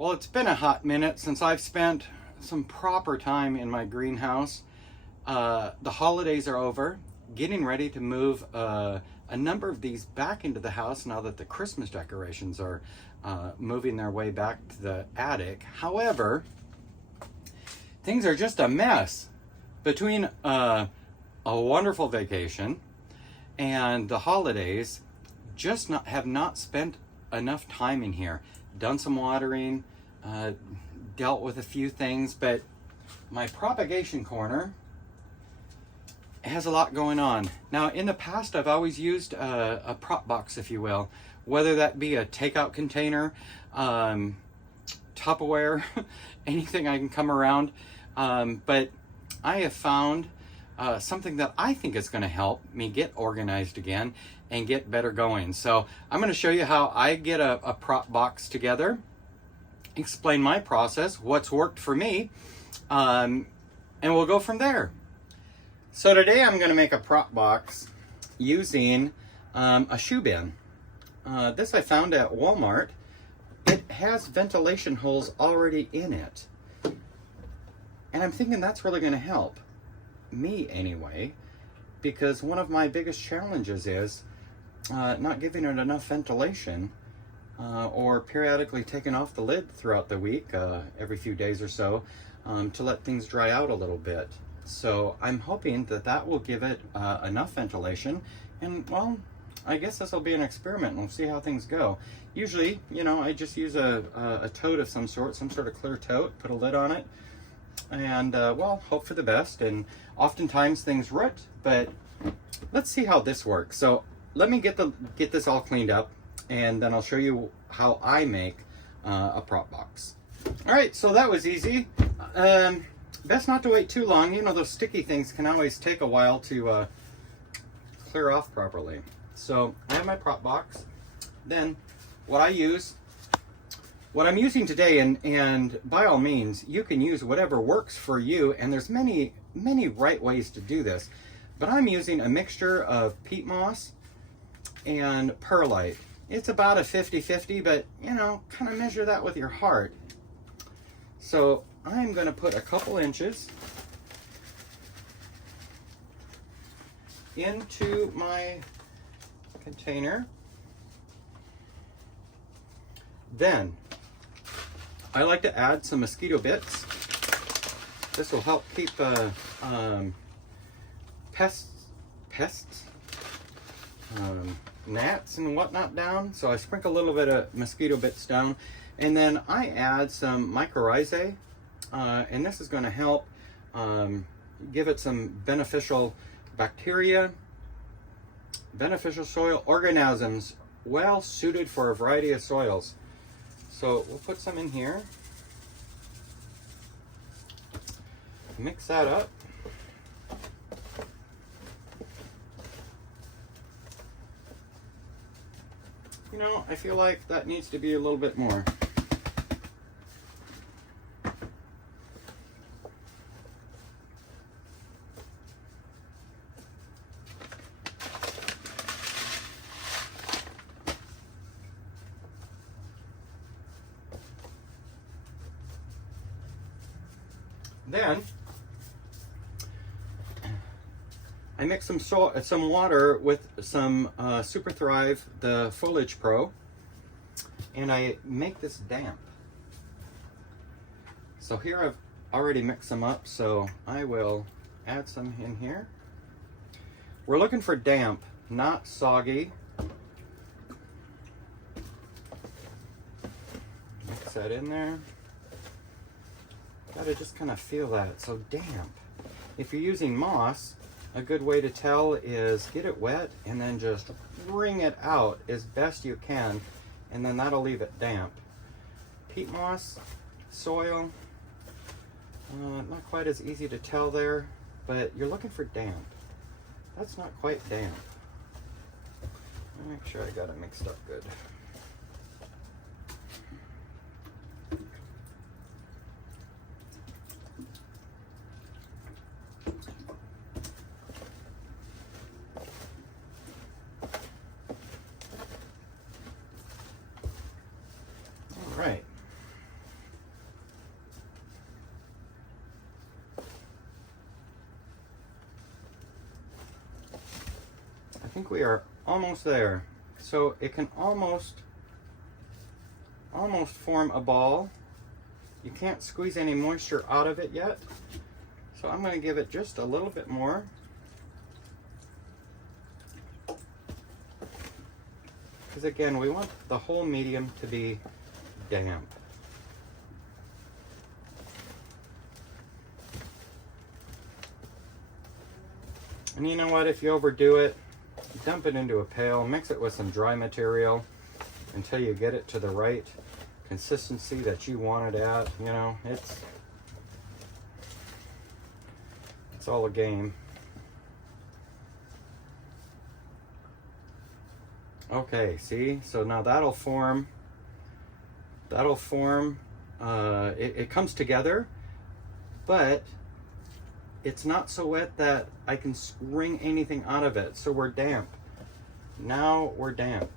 Well, it's been a hot minute since I've spent some proper time in my greenhouse. The holidays are over, getting ready to move a number of these back into the house now that the Christmas decorations are moving their way back to the attic. However, things are just a mess between a wonderful vacation and the holidays. Have not spent enough time in here. Done some watering, dealt with a few things, but my propagation corner has a lot going on. Now, in the past, I've always used a prop box, if you will, whether that be a takeout container, Tupperware, anything I can come around. But I have found something that I think is going to help me get organized again and get better going. So I'm going to show you how I get a prop box together, explain my process, what's worked for me, and we'll go from there. So today I'm going to make a prop box using a shoe bin. This I found at Walmart. It has ventilation holes already in it. And I'm thinking that's really going to help me anyway, because one of my biggest challenges is not giving it enough ventilation or periodically taking off the lid throughout the week, every few days or so, to let things dry out a little bit. So I'm hoping that that will give it enough ventilation, and well, I guess this will be an experiment and we'll see how things go. Usually, you know, I just use a tote of some sort of clear tote, put a lid on it, and well, hope for the best. And oftentimes things root, but let's see how this works. So let me get this all cleaned up, and then I'll show you how I make a prop box. All right, so that was easy. Best not to wait too long. You know, those sticky things can always take a while to clear off properly. So I have my prop box. Then what I'm using today, and by all means, you can use whatever works for you, and there's many right ways to do this, but I'm using a mixture of peat moss and perlite. It's about a 50-50, but you know, kind of measure that with your heart. So I'm going to put a couple inches into my container. Then I like to add some mosquito bits. This will help keep pests, gnats and whatnot down. So I sprinkle a little bit of mosquito bits down, and then I add some mycorrhizae, and this is going to help give it some beneficial bacteria, beneficial soil organisms, well suited for a variety of soils. So we'll put some in here, mix that up. You know, I feel like that needs to be a little bit more. Then I mix some water with some Super Thrive, the Foliage Pro, and I make this damp. So here I've already mixed some up, so I will add some in here. We're looking for damp, not soggy. Mix that in there. Gotta just kind of feel that. So damp. If you're using moss, a good way to tell is get it wet and then just wring it out as best you can, and then that'll leave it damp. Peat moss, soil, not quite as easy to tell there, but you're looking for damp. That's not quite damp. Let me make sure I got it mixed up good. Right. think we are almost there. So it can almost form a ball. You can't squeeze any moisture out of it yet. So I'm going to give it just a little bit more. Because again, we want the whole medium to be damp. And you know what, if you overdo it, dump it into a pail, mix it with some dry material until you get it to the right consistency that you want it at. You know, it's all a game. Okay, see, so now that'll form, it comes together, but it's not so wet that I can wring anything out of it. So we're damp. Now we're damp.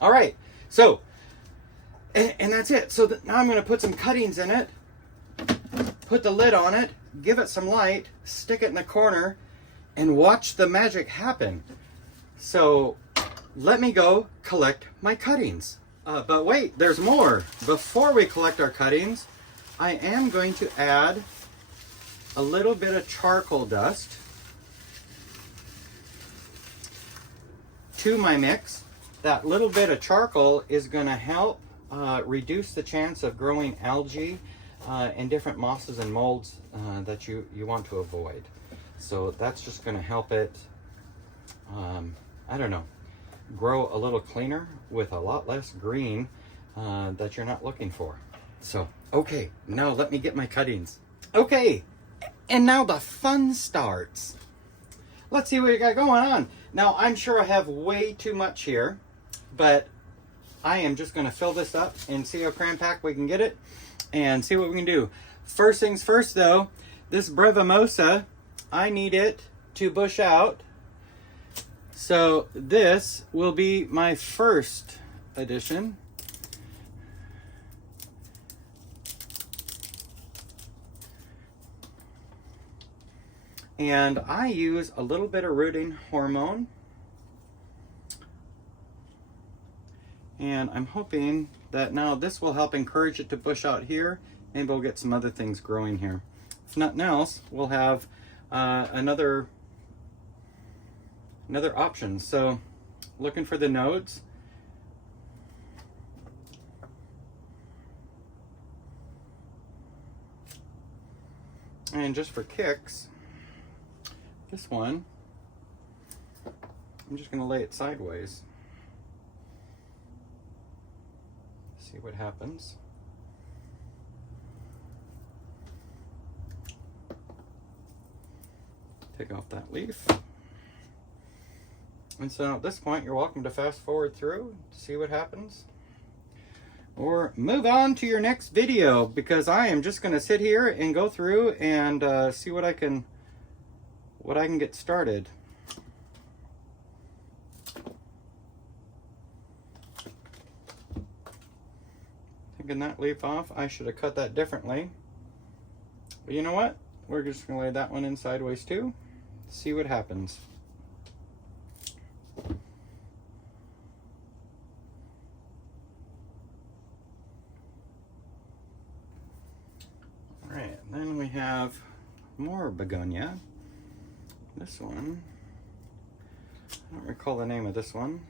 All right, so, and that's it. So now I'm going to put some cuttings in it, put the lid on it, give it some light, stick it in the corner, and watch the magic happen. So let me go collect my cuttings. But wait, there's more. Before we collect our cuttings, I am going to add a little bit of charcoal dust to my mix. That little bit of charcoal is going to help reduce the chance of growing algae and different mosses and molds that you want to avoid. So that's just going to help it, I don't know, grow a little cleaner with a lot less green that you're not looking for. So, okay, now let me get my cuttings. Okay, and now the fun starts. Let's see what we got going on. Now, I'm sure I have way too much here, but I am just going to fill this up and see how cram-packed we can get it and see what we can do. First things first, though, this brevamosa, I need it to bush out. So this will be my first addition. And I use a little bit of rooting hormone. And I'm hoping that now this will help encourage it to bush out here. Maybe we'll get some other things growing here. If nothing else, we'll have another option. So looking for the nodes. And just for kicks, this one, I'm just going to lay it sideways. See what happens. Take off that leaf. And so at this point, you're welcome to fast forward through to see what happens. Or move on to your next video, because I am just going to sit here and go through and see what I can get started. Taking that leaf off, I should have cut that differently. But you know what? We're just going to lay that one in sideways too. See what happens. Alright, then we have more begonia. This one, I don't recall the name of this one.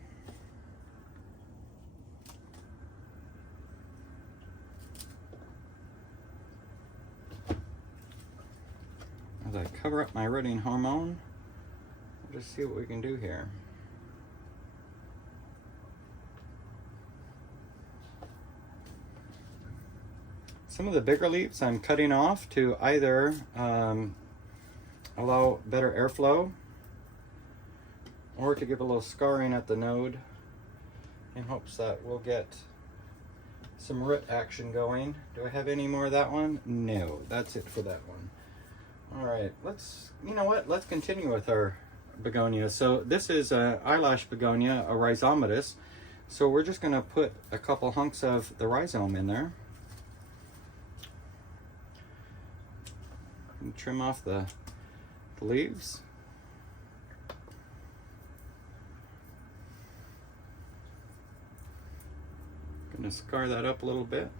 As I cover up my rooting hormone, we'll just see what we can do here. Some of the bigger leaves I'm cutting off to either allow better airflow or to give a little scarring at the node in hopes that we'll get some root action going. Do I have any more of that one? No, that's it for that one. All right, you know what? Let's continue with our begonia. So this is an eyelash begonia, a rhizomatous. So we're just gonna put a couple hunks of the rhizome in there. trim off the leaves. Gonna scar that up a little bit.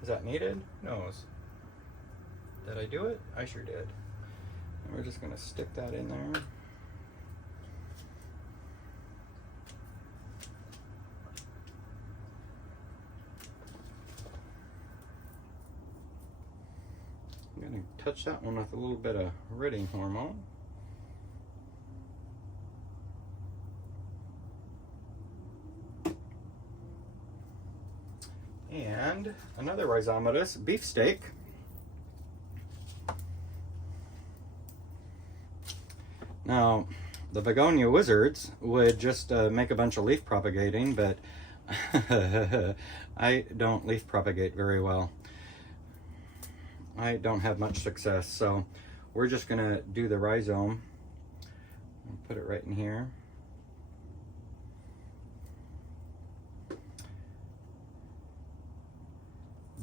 Is that needed? Who knows? Did I do it? I sure did. And we're just gonna stick that in there. I'm gonna touch that one with a little bit of ridding hormone. And another rhizomatous beefsteak. Now, the begonia wizards would just make a bunch of leaf propagating, but I don't leaf propagate very well. I don't have much success, so we're just gonna do the rhizome. I'll put it right in here.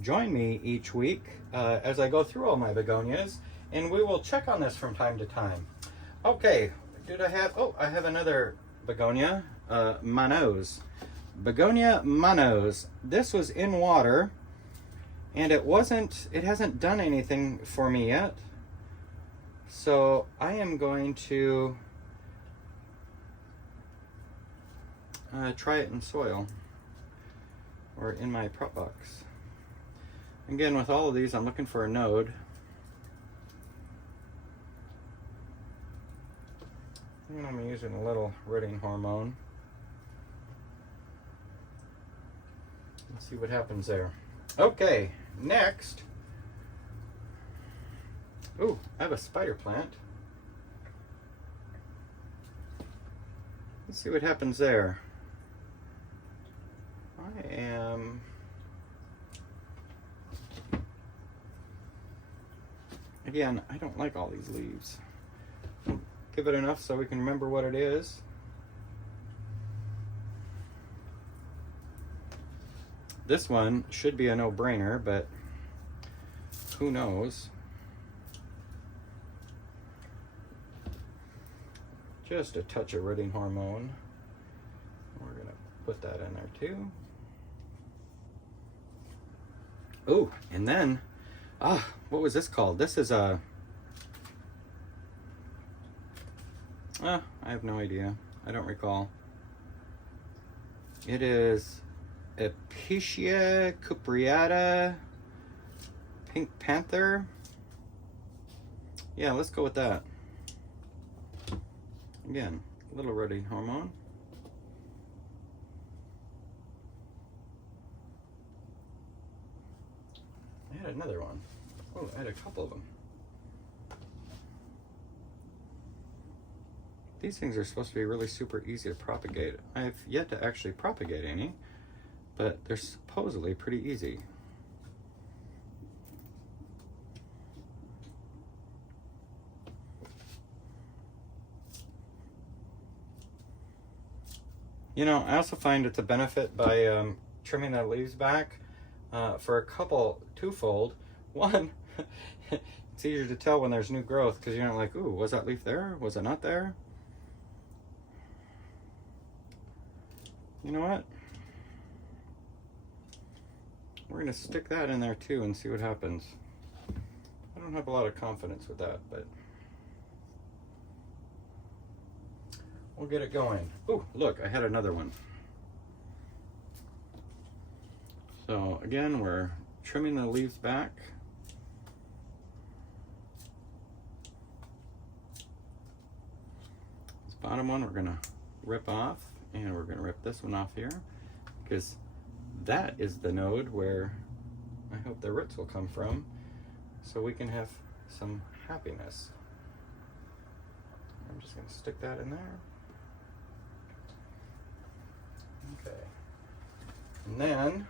Join me each week as I go through all my begonias, and we will check on this from time to time. Okay, did I have, oh, I have another begonia, Manos. Begonia Manos. This was in water, and it hasn't done anything for me yet. So I am going to try it in soil or in my prop box. Again, with all of these, I'm looking for a node. And I'm using a little ridding hormone. Let's see what happens there. Okay, next. Ooh, I have a spider plant. Let's see what happens there. Again, I don't like all these leaves. Give it enough so we can remember what it is. This one should be a no-brainer, but who knows? Just a touch of ridding hormone. We're gonna put that in there too. Oh, and then, what was this called? This is a, I have no idea. I don't recall. It is Epicia cupreata pink panther. Yeah, let's go with that. Again, a little ridding hormone. I had another one. Oh, I had a couple of them. These things are supposed to be really super easy to propagate. I've yet to actually propagate any, but they're supposedly pretty easy. You know, I also find it's a benefit by trimming the leaves back for a couple, twofold. One, it's easier to tell when there's new growth because you're not like, ooh, was that leaf there? Was it not there? You know what? We're going to stick that in there too and see what happens. I don't have a lot of confidence with that, but we'll get it going. Ooh, look, I had another one. So again, we're trimming the leaves back. This bottom one we're gonna rip off, and we're gonna rip this one off here because that is the node where I hope the roots will come from so we can have some happiness. I'm just gonna stick that in there. Okay. And then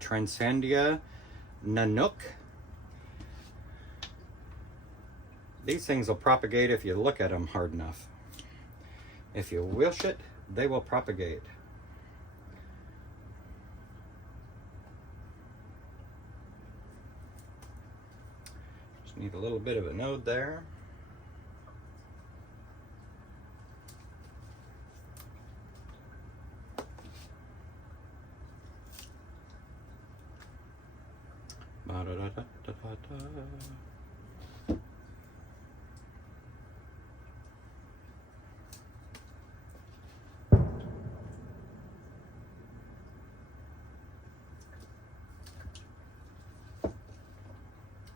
Transcendia Nanook. These things will propagate if you look at them hard enough. If you wish it, they will propagate. Need a little bit of a node there.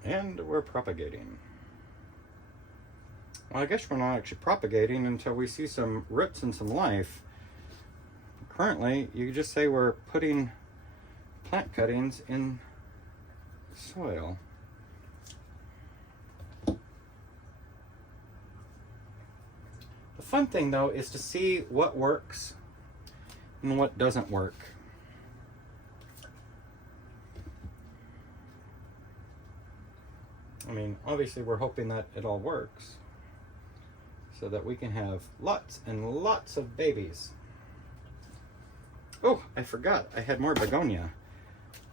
And we're propagating. Well, I guess we're not actually propagating until we see some roots and some life. Currently, you could just say we're putting plant cuttings in soil. The fun thing, though, is to see what works and what doesn't work. I mean, obviously we're hoping that it all works so that we can have lots and lots of babies. Oh, I forgot, I had more begonia.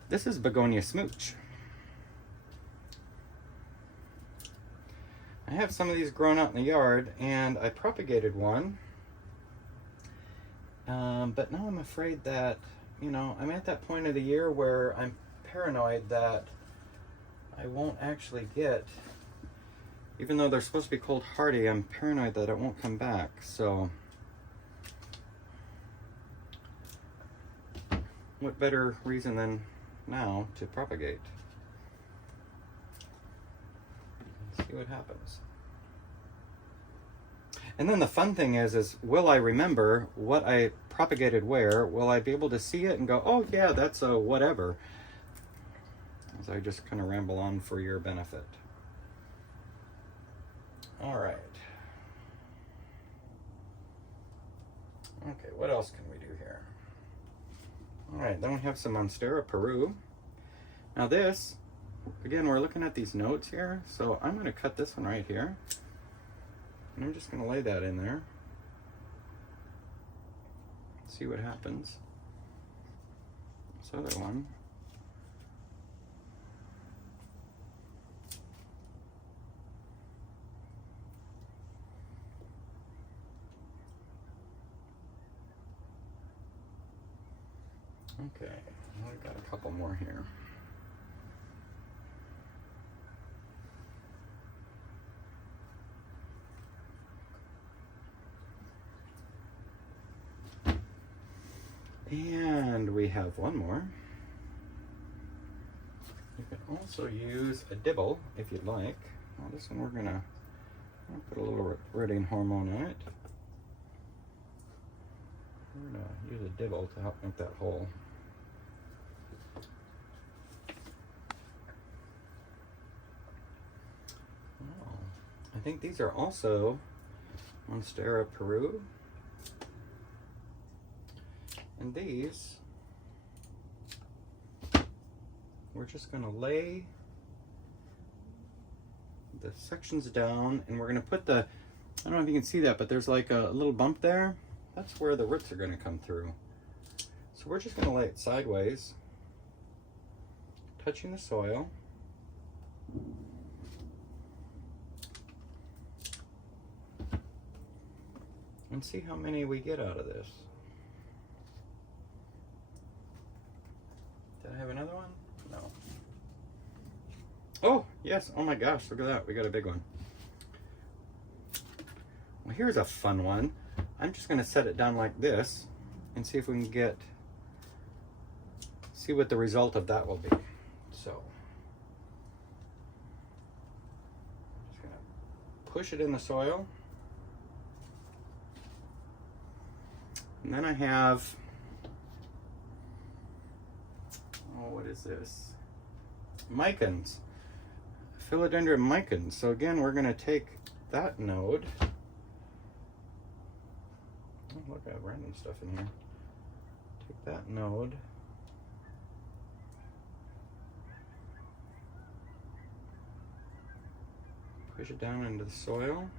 This is begonia smooch. I have some of these grown out in the yard, and I propagated one. But now I'm afraid that, you know, I'm at that point of the year where I'm paranoid that I won't actually get, even though they're supposed to be cold hardy, I'm paranoid that it won't come back. So what better reason than now to propagate? Let's see what happens. And then the fun thing is will I remember what I propagated where? Will I be able to see it and go, oh yeah, that's a whatever? As I just kind of ramble on for your benefit. All right. Okay, what else can we do here? All right, then we have some Monstera Peru. Now this, again, we're looking at these nodes here, so I'm going to cut this one right here. And I'm just going to lay that in there. See what happens. This other one. Okay, I've got a couple more here. And we have one more. You can also use a dibble if you'd like. Well, this one we're gonna put a little rooting hormone in it. We're gonna use a dibble to help make that hole. Oh, I think these are also Monstera Peru. And these, we're just going to lay the sections down, and we're going to put the, I don't know if you can see that, but there's like a little bump there. That's where the roots are going to come through. So we're just going to lay it sideways, touching the soil. And see how many we get out of this. Did I have another one? No. Oh, yes. Oh my gosh, look at that. We got a big one. Well, here's a fun one. I'm just going to set it down like this and see if we can see what the result of that will be. So, just going to push it in the soil. And then I have, oh, what is this? Micans. Philodendron micans. So again, we're going to take that node. Oh, look, I have random stuff in here. Take that node. Push it down into the soil.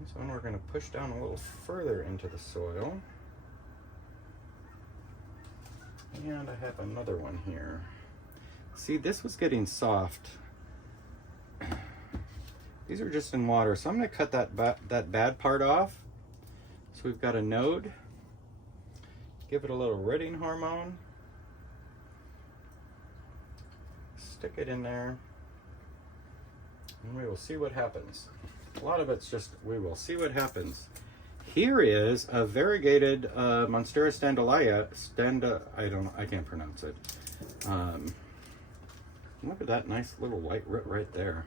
This one we're going to push down a little further into the soil. And I have another one here. See, this was getting soft. These are just in water, so I'm going to cut that bad part off. So we've got a node. Give it a little rooting hormone. Stick it in there. And we will see what happens. A lot of it's just, we will see what happens. Here is a variegated Monstera I can't pronounce it. Look at that nice little white root right there.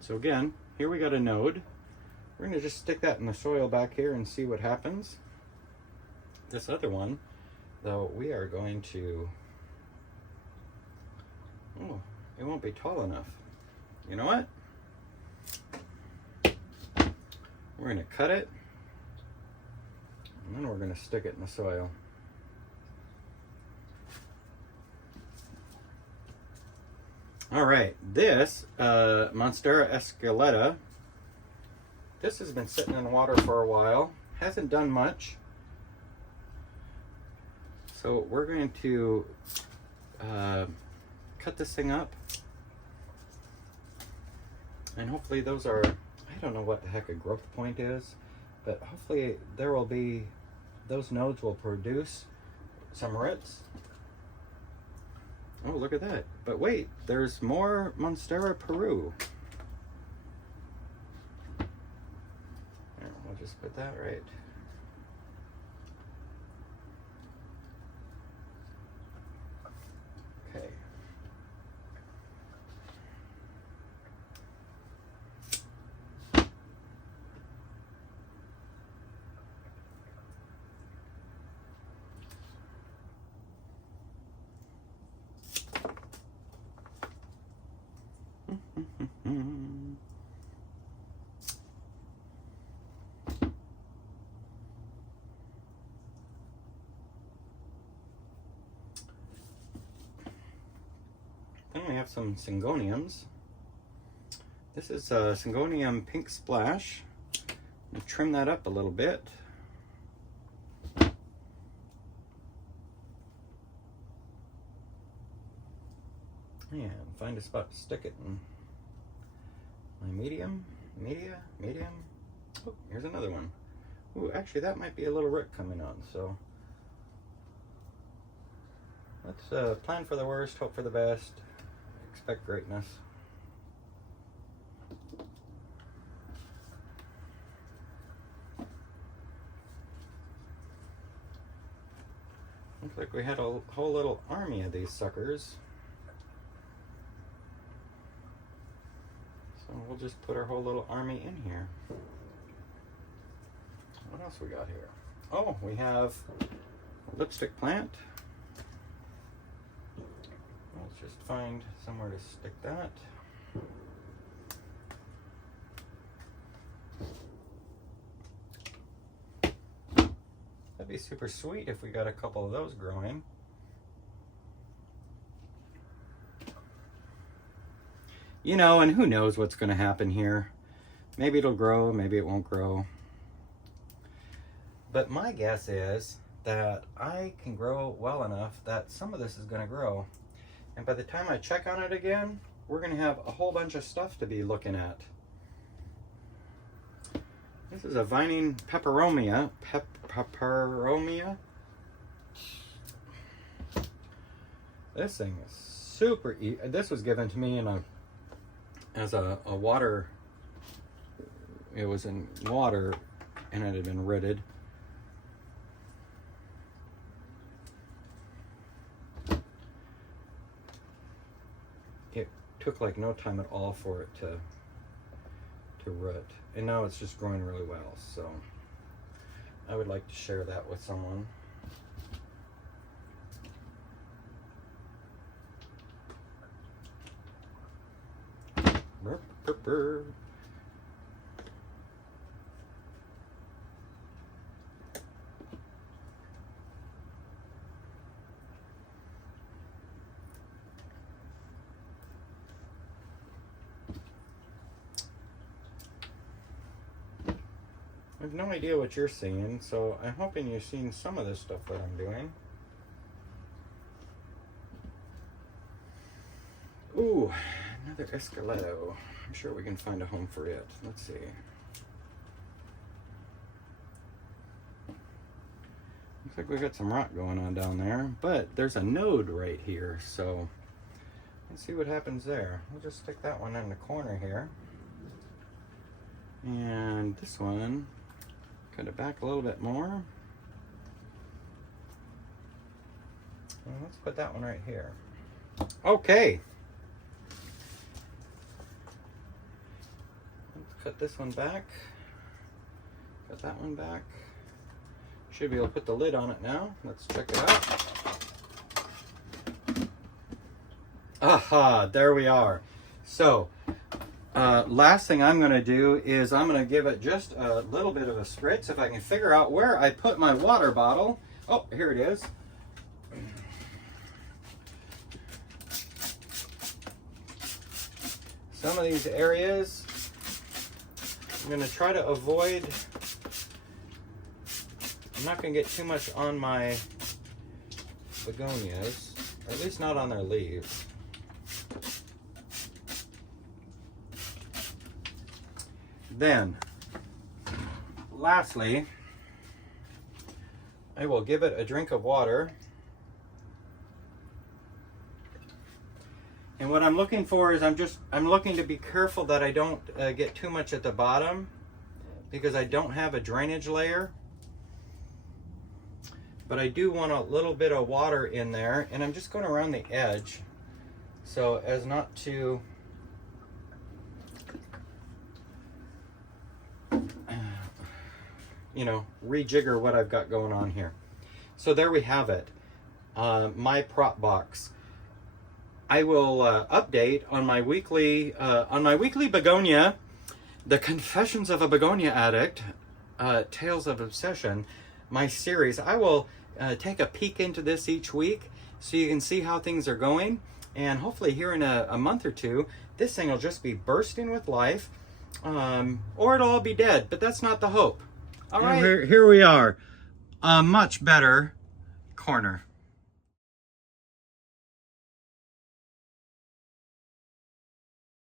So again, here we got a node. We're gonna just stick that in the soil back here and see what happens. This other one, though, we are going to, oh, it won't be tall enough. You know what? We're gonna cut it, and then we're gonna stick it in the soil. All right, this Monstera esculenta, this has been sitting in the water for a while, hasn't done much. So we're going to cut this thing up. And hopefully those are, I don't know what the heck a growth point is, but hopefully there will be, those nodes will produce some roots. Oh, look at that. But wait, there's more Monstera Peru. There, we'll just put that right. Okay. Then we have some Syngoniums. This is a Syngonium Pink Splash. I'm gonna trim that up a little bit. And find a spot to stick it in. My medium. Oh, here's another one. Ooh, actually that might be a little root coming on, so let's plan for the worst, hope for the best, expect greatness. Looks like we had a whole little army of these suckers. So we'll just put our whole little army in here. What else we got here? Oh, we have a lipstick plant. Let's just find somewhere to stick that. That'd be super sweet if we got a couple of those growing. You know, and who knows what's going to happen here. Maybe it'll grow, maybe it won't grow. But my guess is that I can grow well enough that some of this is going to grow. And by the time I check on it again, we're going to have a whole bunch of stuff to be looking at. This is a vining peperomia. Peperomia. This thing is super easy. This was given to me in as a water. It was in water and it had been rooted. It took like no time at all for it to root, and now it's just growing really well, so I would like to share that with someone. Burp, burp, burp. have no idea what you're seeing, so I'm hoping you're seeing some of this stuff that I'm doing. Ooh, another escaleto. I'm sure we can find a home for it. Let's see. Looks like we got some rot going on down there, but there's a node right here, so let's see what happens there. We'll just stick that one in the corner here. And this one, cut it back a little bit more. And let's put that one right here. Okay. Let's cut this one back. Cut that one back. Should be able to put the lid on it now. Let's check it out. Aha, there we are. So, last thing I'm going to do is I'm going to give it just a little bit of a spritz. If I can figure out where I put my water bottle. Oh, here it is. Some of these areas I'm going to try to avoid. I'm not going to get too much on my begonias, or at least not on their leaves. Then, lastly, I will give it a drink of water. And what I'm looking for is I'm looking to be careful that I don't get too much at the bottom, because I don't have a drainage layer. But I do want a little bit of water in there, and I'm just going around the edge so as not to rejigger what I've got going on here. So there we have it, my prop box. I will update on my weekly begonia, the Confessions of a Begonia Addict, Tales of Obsession, my series. I will take a peek into this each week so you can see how things are going, and hopefully here in a month or two this thing will just be bursting with life, or it'll all be dead, but that's not the hope. All right, here we are, a much better corner.